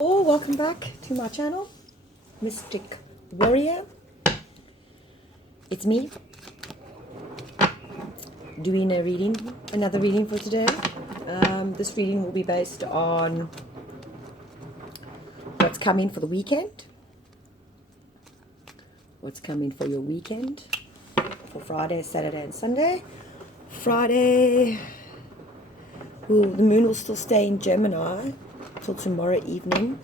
Oh, welcome back to my channel, Mystic Warrior. It's me doing another reading for today. This reading will be based on what's coming for the weekend, what's coming for your weekend, for Friday, Saturday, and Sunday. Friday, the moon will still stay in Gemini till tomorrow evening,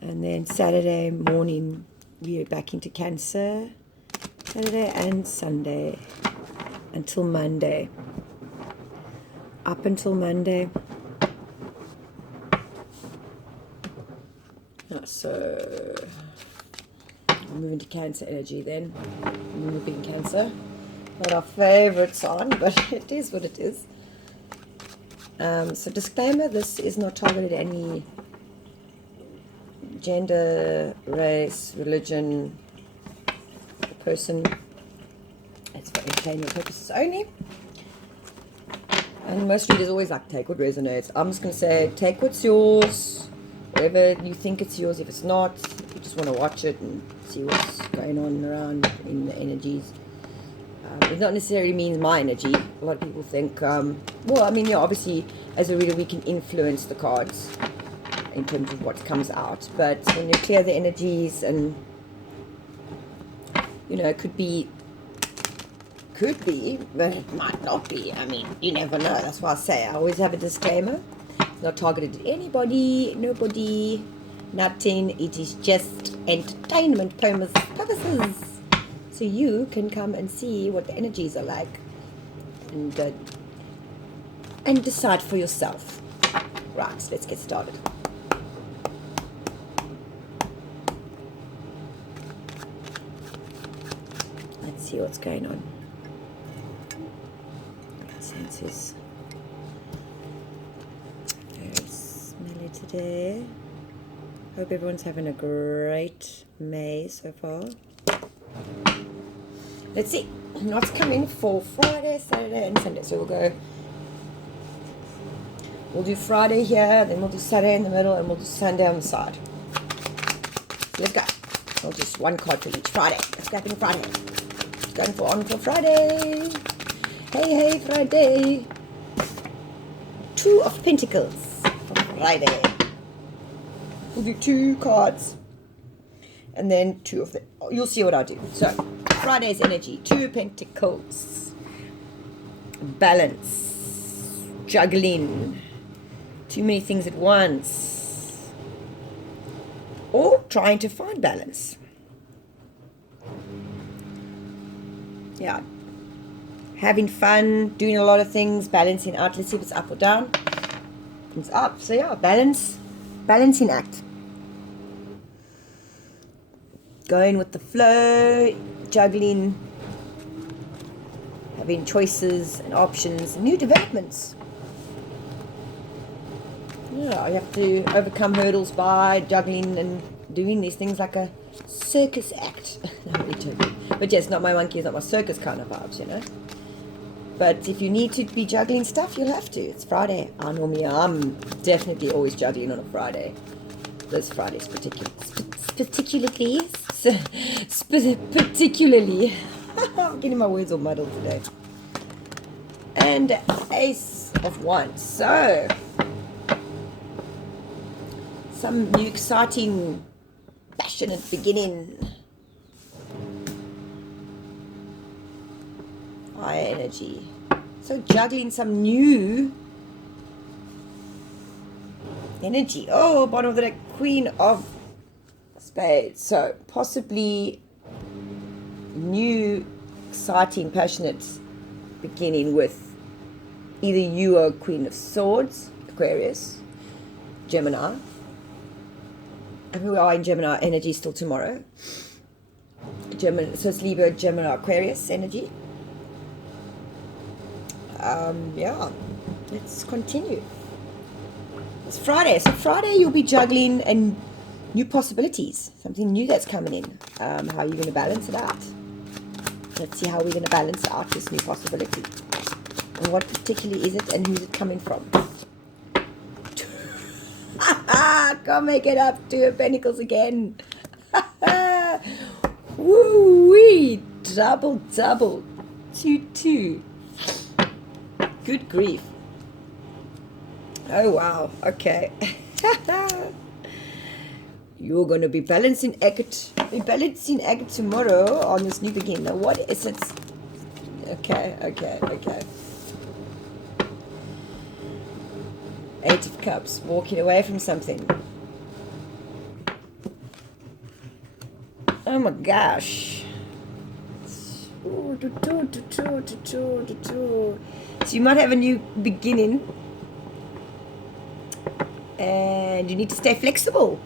and then Saturday morning we're back into Cancer, Saturday and Sunday until Monday. Up until Monday. So I'm moving to Cancer energy then. Moon will be in Cancer. Not our favorite sign, but it is what it is. So disclaimer, this is not targeted at any gender, race, religion, person. It's for entertainment purposes only. And most readers always like take what resonates. I'm just going to say take what's yours, whatever you think it's yours. If it's not, you just want to watch it and see what's going on around in the energies. It not necessarily means my energy. A lot of people think, well, I mean, yeah, obviously, as a reader, we can influence the cards in terms of what comes out. But when you clear the energies and, you know, it could be, but it might not be. I mean, you never know. That's why I say I always have a disclaimer. It's not targeted at anybody, nobody, nothing. It is just entertainment purposes. So you can come and see what the energies are like and decide for yourself. Right, let's get started. Let's see what's going on. Senses. Very smelly today. Hope everyone's having a great May so far. Let's see what's coming for Friday, Saturday, and Sunday. So we'll do Friday here, then we'll do Saturday in the middle, and we'll do Sunday on the side. Let's go. I'll just one card for each Friday. Let's go for Friday. Going for Friday. Hey, Friday. 2 of Pentacles for Friday. We'll do 2 cards, and then 2 of the. You'll see what I do. So. Friday's energy, 2 Pentacles, balance, juggling, too many things at once, or trying to find balance. Yeah, having fun, doing a lot of things, balancing out. Let's see if it's up or down. It's up, so yeah, balancing act. Going with the flow, juggling, having choices and options, new developments. Yeah, you have to overcome hurdles by juggling and doing these things like a circus act. But yes, not my monkey, it's not my circus kind of vibes, you know. But if you need to be juggling stuff, you'll have to. It's Friday. I'm definitely always juggling on a Friday. This Friday's particularly. I'm getting my words all muddled today. And Ace of Wands. So, some new exciting, passionate beginning. High energy. So juggling some new energy. Oh, bottom of the deck, Queen of Spades. So possibly new, exciting, passionate beginning with either you or Queen of Swords, Aquarius, Gemini. And who are in Gemini energy still tomorrow. Gemini, so it's Libra, Gemini, Aquarius energy. Yeah, let's continue. It's Friday, so Friday you'll be juggling and new possibilities, something new that's coming in. How are you going to balance it out? Let's see how we're going to balance out this new possibility. And what particularly is it and who's it coming from? Can't make it up to her pentacles again. Woo-wee. Double. 2-2. Good grief. Oh, wow. Okay. You're going to be balancing act tomorrow on this new beginning. Now, what is it? Okay. Eight of Cups, walking away from something. Oh my gosh. So you might have a new beginning, and you need to stay flexible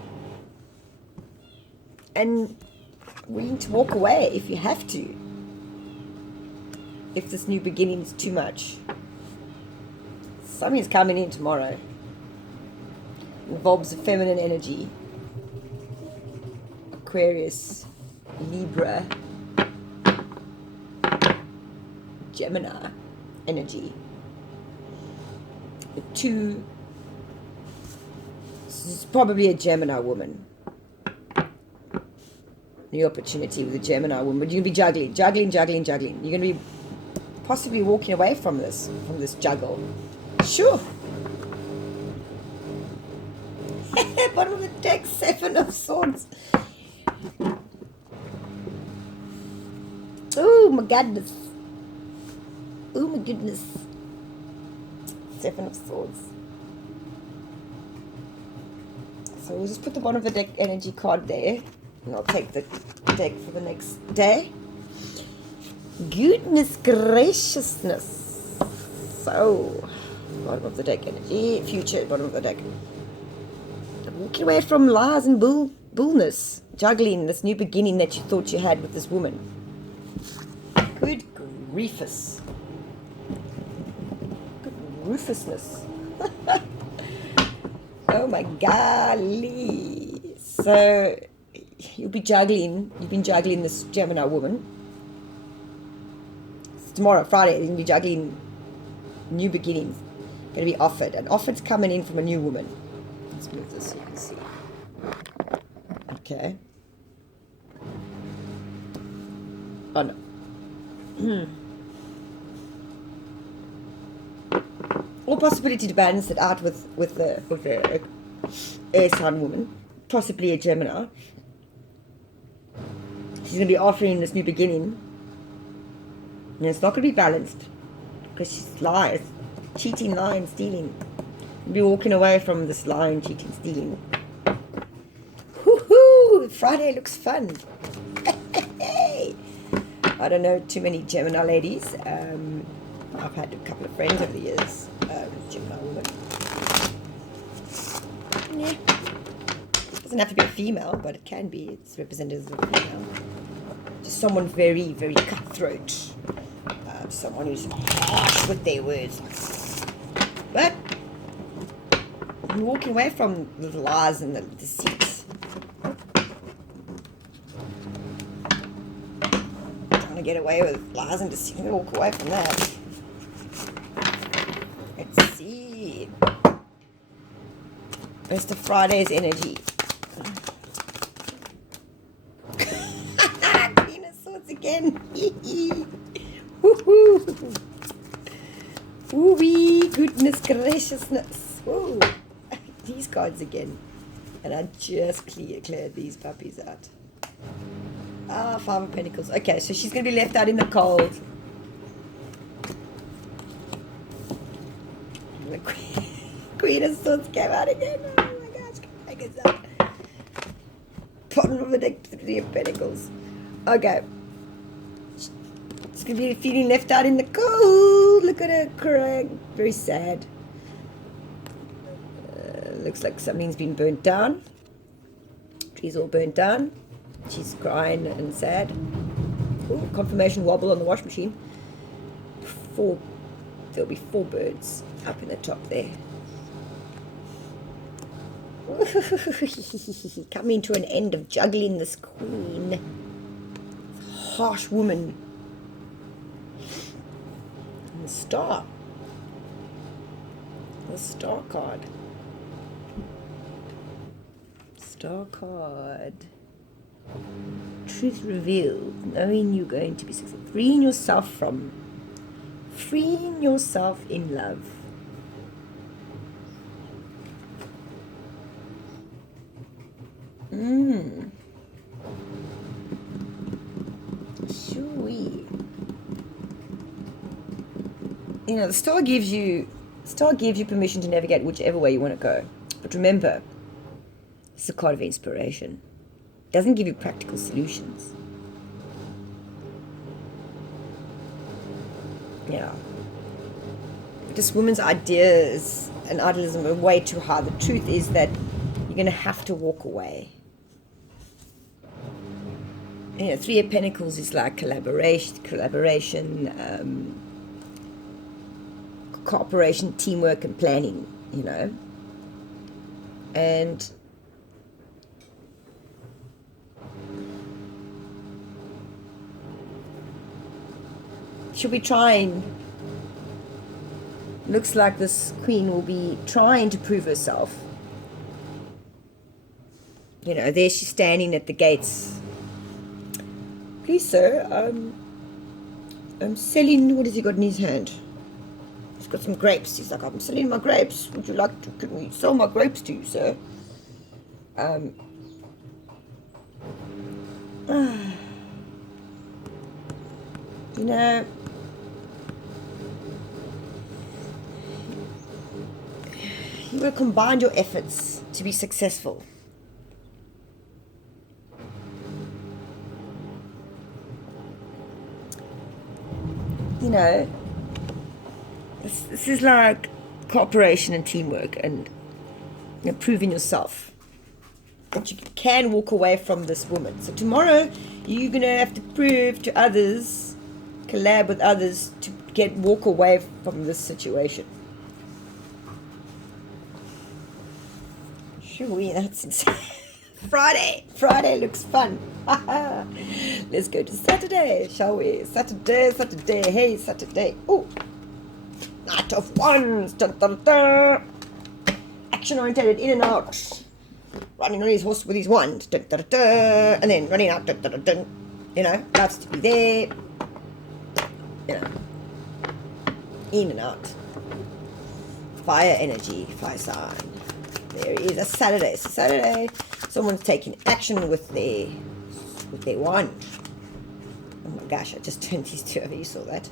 and willing to walk away if you have to, if this new beginning is too much. Something's coming in tomorrow. Involves the feminine energy. Aquarius, Libra, Gemini energy. The two. This is probably a Gemini woman. New opportunity with a Gemini woman. But you're going to be juggling. You're going to be possibly walking away from this juggle. Sure. Bottom of the deck, 7 of Swords. Oh my goodness. 7 of Swords. So we'll just put the bottom of the deck energy card there. And I'll take the deck for the next day. Goodness graciousness. So, bottom of the deck energy. Future, bottom of the deck. Walking away from lies and bullness. Juggling this new beginning that you thought you had with this woman. Good griefus. Good roofusness. Oh my golly. So, you've been juggling this Gemini woman. It's tomorrow, Friday, you're going to be juggling new beginnings. Going to be offered. An offer's coming in from a new woman. Let's move this so you can see. Okay. Oh no. Or possibility to balance it out with the air sign woman, possibly a Gemini. She's going to be offering this new beginning, and it's not going to be balanced because she's lies, cheating, lying, stealing. You'll be walking away from this lying, cheating, stealing. Woohoo! Friday looks fun. I don't know too many Gemini ladies. I've had a couple of friends over the years, Gemini women. Yeah. Doesn't have to be a female, but it can be. It's representative of a female. Just someone very, very cutthroat. Someone who's harsh with their words. But you're walking away from the lies and the deceits. Trying to get away with lies and deceit. Walk away from that. Let's see. Rest of Friday's energy. Queen of Swords again. Woohoo! Woo-wee! Goodness graciousness. Woo! These cards again. And I just cleared these puppies out. Ah, 5 of Pentacles. Okay, so she's going to be left out in the cold. The Queen of Swords came out again. Oh my gosh, take us up. Bottom of the deck, 3 of Pentacles. Okay. She's going to be feeling left out in the cold. Look at her crying. Very sad. Looks like something's been burnt down. Trees all burnt down. She's crying and sad. Ooh, confirmation wobble on the wash machine. There'll be 4 birds up in the top there. Coming to an end of juggling this queen. Harsh woman. And the star. The star card. Star card. Truth revealed. Knowing you're going to be successful. Freeing yourself in love. Shoo-wee. You know, the star gives you permission to navigate whichever way you want to go. But remember, it's a card of inspiration. It doesn't give you practical solutions. Yeah. This woman's ideas and idealism are way too high. The truth is that you're going to have to walk away. You know, Three of Pentacles is like collaboration, cooperation, teamwork, and planning, you know. And she'll be trying. Looks like this queen will be trying to prove herself. You know, there she's standing at the gates. Please, sir, I'm selling. What has he got in his hand? He's got some grapes. He's like, I'm selling my grapes. Would you like to? Can we sell my grapes to you, sir? You know, you will combine your efforts to be successful. You know, this is like cooperation and teamwork, and you know, proving yourself that you can walk away from this woman. So tomorrow you're gonna have to prove to others, collab with others to walk away from this situation. Sure, that's insane. Friday looks fun. Let's go to Saturday, shall we? Saturday, hey, Saturday. Oh, Knight of Wands. Dun, dun, dun. Action orientated, in and out. Running on his horse with his wand. Dun, dun, dun, and then running out. Dun, dun, dun, dun. You know, loves to be there. You know, in and out. Fire energy, fire sign. There he is. A Saturday. So Saturday, someone's taking action with their wand. Oh my gosh, I just turned these two over. You saw that?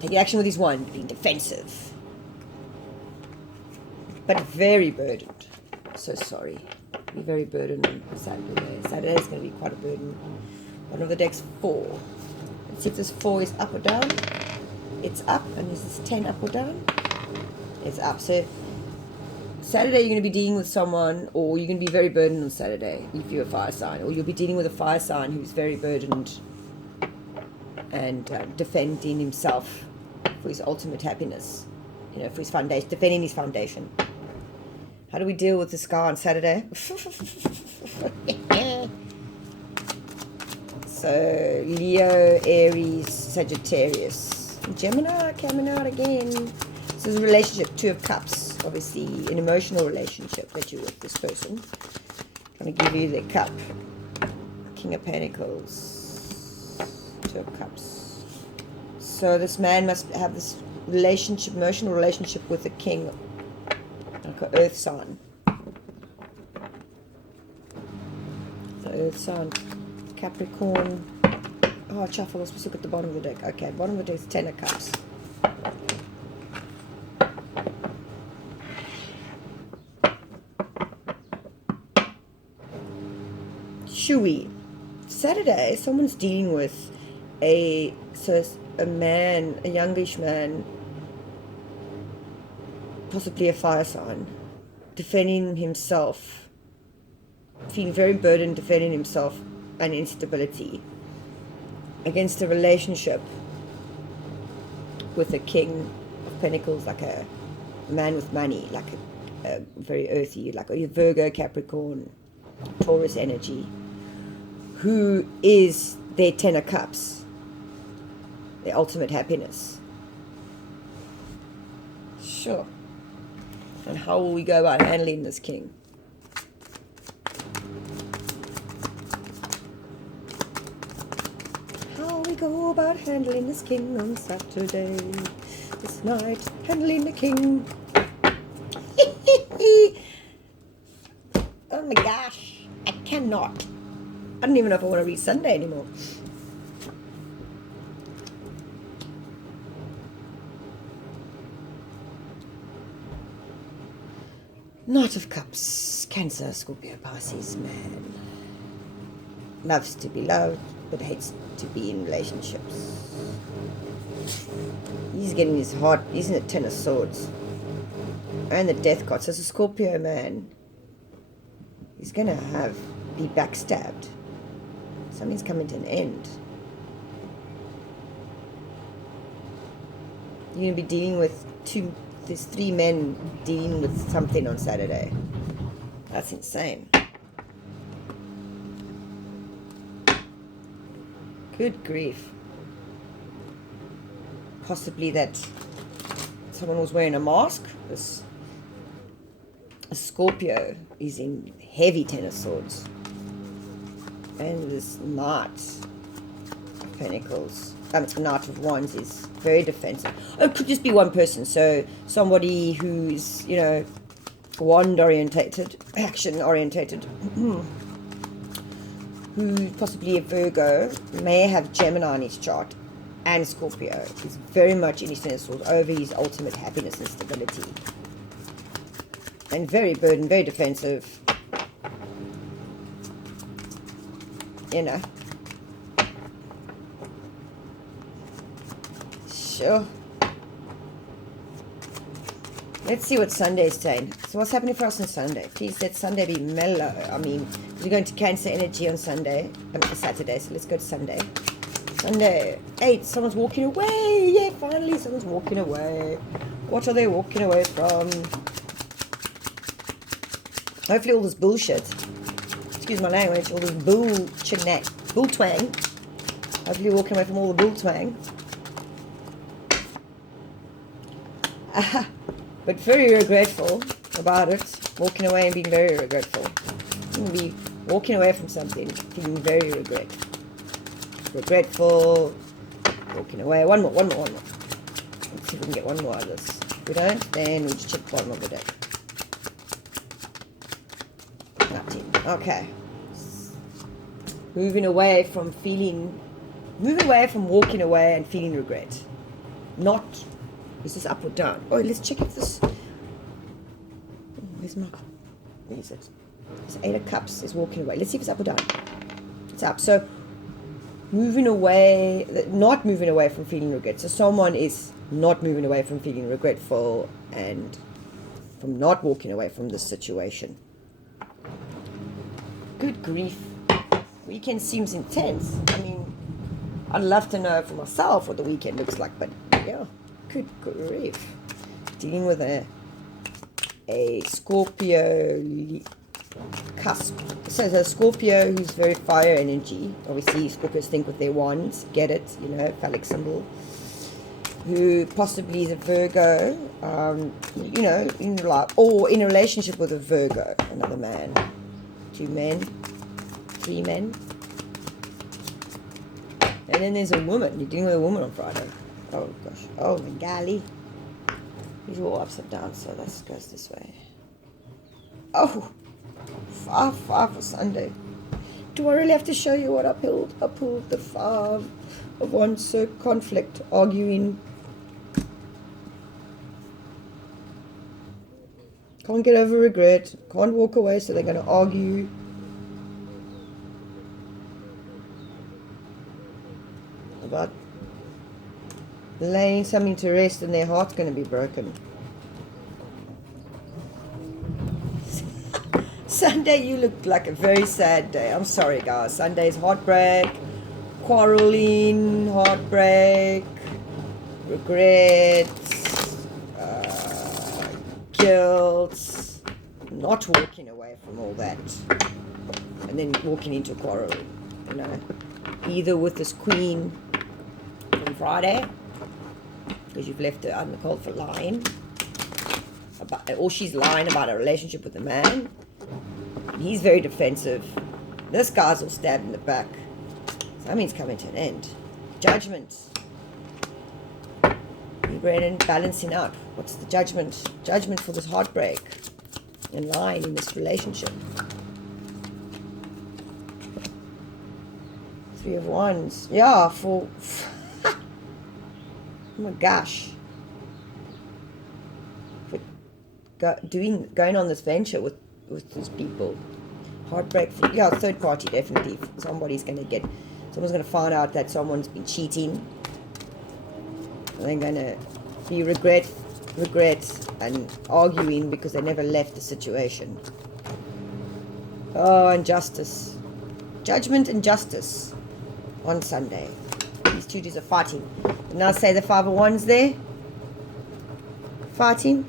Taking action with his wand, being defensive. But very burdened. So sorry. Be very burdened on Saturday. Saturday is going to be quite a burden. One of the decks, 4. Let's see if this 4 is up or down. It's up. And is this 10 up or down? It's up. So Saturday you're going to be dealing with someone, or you're going to be very burdened on Saturday if you're a fire sign, or you'll be dealing with a fire sign who's very burdened and defending himself for his ultimate happiness, you know, for his foundation, defending his foundation. How do we deal with this guy on Saturday? So Leo, Aries, Sagittarius, Gemini coming out again. This is a relationship, 2 of Cups. Obviously, an emotional relationship that you're with this person. I'm going to give you the cup. King of Pentacles. 2 of Cups. So this man must have this relationship, emotional relationship with the king, like an earth sign. So earth sign. Capricorn. Oh, Chuffle, I was supposed to look at the bottom of the deck. Okay, bottom of the deck is 10 of Cups. Shui. Saturday, someone's dealing with a man, a youngish man, possibly a fire sign, defending himself, feeling very burdened, defending himself and instability against a relationship with a King of Pentacles, like a man with money, like a very earthy, like a Virgo, Capricorn, Taurus energy, who is their 10 of Cups, their ultimate happiness. Sure. And how will we go about handling this king? we go about handling this king on Saturday. This night, handling the king. Oh my gosh, I cannot. I don't even know if I want to read Sunday anymore. Knight of Cups, Cancer, Scorpio, Pisces, man. Loves to be loved, but hates to be in relationships. He's getting his heart, he's in the Ten of Swords. And the Death card, so it's a Scorpio man. He's going to be backstabbed. Something's coming to an end. You're going to be dealing with there's 3 men dealing with something on Saturday. That's insane. Good grief. Possibly that someone was wearing a mask. A Scorpio is in heavy Ten of Swords. And this Knight of Pentacles, Knight of Wands is very defensive. It could just be one person. So somebody who's, wand orientated, action orientated, who possibly a Virgo, may have Gemini in his chart, and Scorpio is very much in his Ten of Swords over his ultimate happiness and stability. And very burdened, very defensive. Sure. Let's see what Sunday's saying. So what's happening for us on Sunday? Please let Sunday be mellow. I mean, we're going to Cancer energy on Sunday. Saturday, so let's go to Sunday. Sunday. 8, someone's walking away. Yeah, finally someone's walking away. What are they walking away from? Hopefully all this bullshit. Excuse my language. All this bull twang. Hopefully you're walking away from all the bull twang. But very regretful about it. Walking away and being very regretful. You're going to be walking away from something, feeling very regretful. Walking away. One more. Let's see if we can get one more out of this. If we don't, then we just check the bottom of the deck. Nothing. Okay. Moving away from walking away and feeling regret. Not, is this up or down? Oh, let's check if this, where's it? It's 8 of Cups is walking away. Let's see if it's up or down. It's up. So, moving away, not moving away from feeling regret. So someone is not moving away from feeling regretful and from not walking away from this situation. Good grief. Weekend seems intense. I mean, I'd love to know for myself what the weekend looks like, but yeah, good grief. Dealing with a Scorpio cusp. So the Scorpio who's very fire energy. Obviously, Scorpios think with their wands. Get it? Phallic symbol. Who possibly is a Virgo. Or in a relationship with a Virgo, another man. 2 men. 3 men. And then there's a woman. You're dealing with a woman on Friday. Oh gosh. Oh my golly. These are all upside down, so that goes this way. Oh, 5 for Sunday. Do I really have to show you what I pulled? I pulled the 5 of Wands, so conflict, arguing. Can't get over regret. Can't walk away, so they're going to argue. About laying something to rest, and their heart's going to be broken. Sunday, you look like a very sad day. I'm sorry, guys. Sunday's heartbreak, quarreling, heartbreak, regret, guilt, not walking away from all that, and then walking into quarreling, either with this queen from Friday, because you've left her out in the cold for lying, or she's lying about a relationship with a man. He's very defensive. This guy's all stabbed in the back. Something's coming to an end. Judgment. Brennan balancing out. What's the judgment? Judgment for this heartbreak and lying in this relationship. 3 of Wands. Yeah, for oh my gosh. For going on this venture with these people. Heartbreak. Yeah, third party, definitely. Someone's going to find out that someone's been cheating. And they're going to be regret and arguing because they never left the situation. Oh, and justice. Judgment and justice on Sunday. These two dudes are fighting. And now say the 5 of Wands there. Fighting.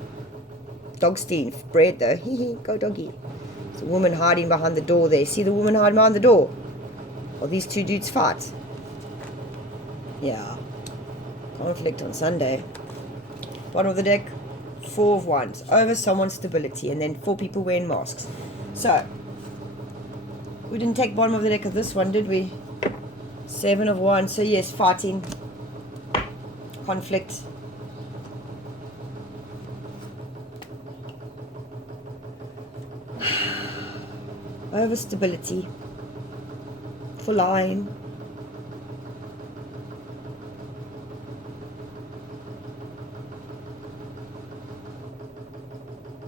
Dogstein. Bread though. Hee hee. Go doggy. There's a woman hiding behind the door there. See the woman hiding behind the door? Well, these two dudes fight. Yeah. Conflict on Sunday. Bottom of the deck, 4 of Wands. Over someone's stability, and then 4 people wearing masks. So, we didn't take bottom of the deck of this one, did we? 7 of Wands. So yes, fighting. Conflict. Over stability. For lying.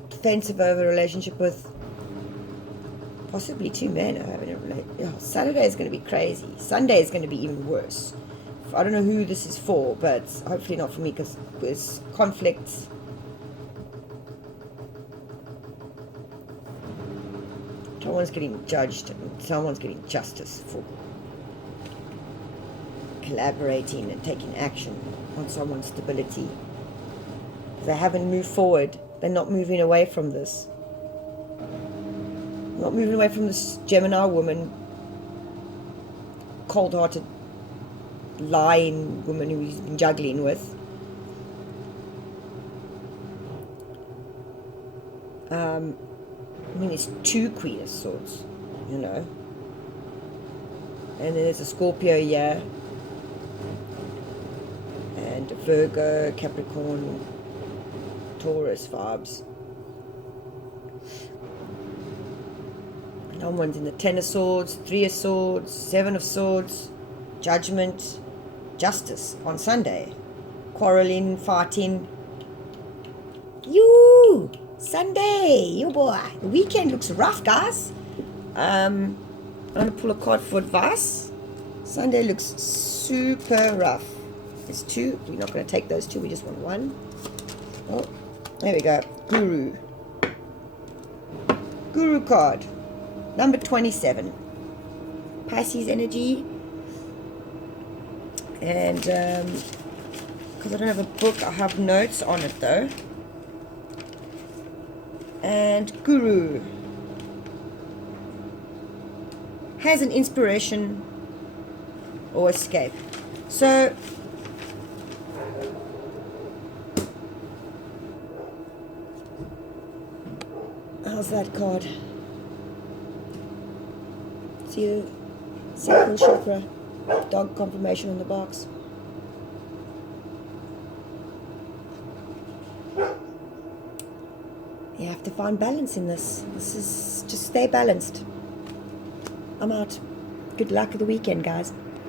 Defensive over a relationship with possibly 2 men are having a relationship. Oh, Saturday is going to be crazy. Sunday is going to be even worse. I don't know who this is for, but hopefully not for me, because there's conflict. Someone's getting judged and someone's getting justice for collaborating and taking action on someone's stability. They haven't moved forward. They're not moving away from this. Not moving away from this Gemini woman. Cold-hearted, lying woman who he's been juggling with. I mean, it's 2 Queen of Swords, you know. And then there's a Scorpio here. And a Virgo, Capricorn, Taurus vibes. No one's in the 10 of Swords, 3 of Swords, 7 of Swords, Judgment, Justice on Sunday. Quarreling, fighting. You Sunday, you boy. The weekend looks rough, guys. I'm going to pull a card for advice. Sunday looks super rough. It's 2. We're not going to take those 2. We just want 1. Oh, there we go. Guru. Guru card. Number 27. Pisces energy. And because I don't have a book, I have notes on it though. And Guru has an inspiration or escape. So how's that card? See the sacral chakra, dog confirmation on the box. You have to find balance in this. This is just stay balanced. I'm out. Good luck at the weekend, guys.